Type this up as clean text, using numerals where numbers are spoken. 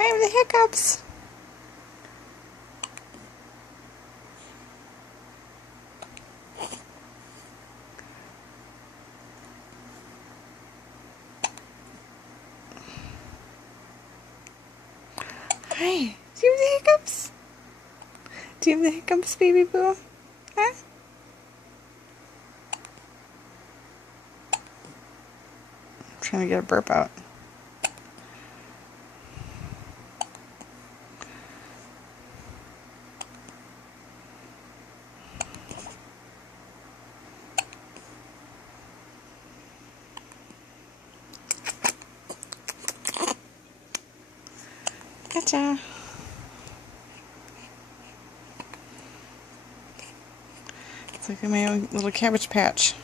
I have the hiccups. Hi. Do you have the hiccups? Do you have the hiccups, baby boo? Huh? I'm trying to get a burp out. Gotcha. It's like my own little Cabbage Patch.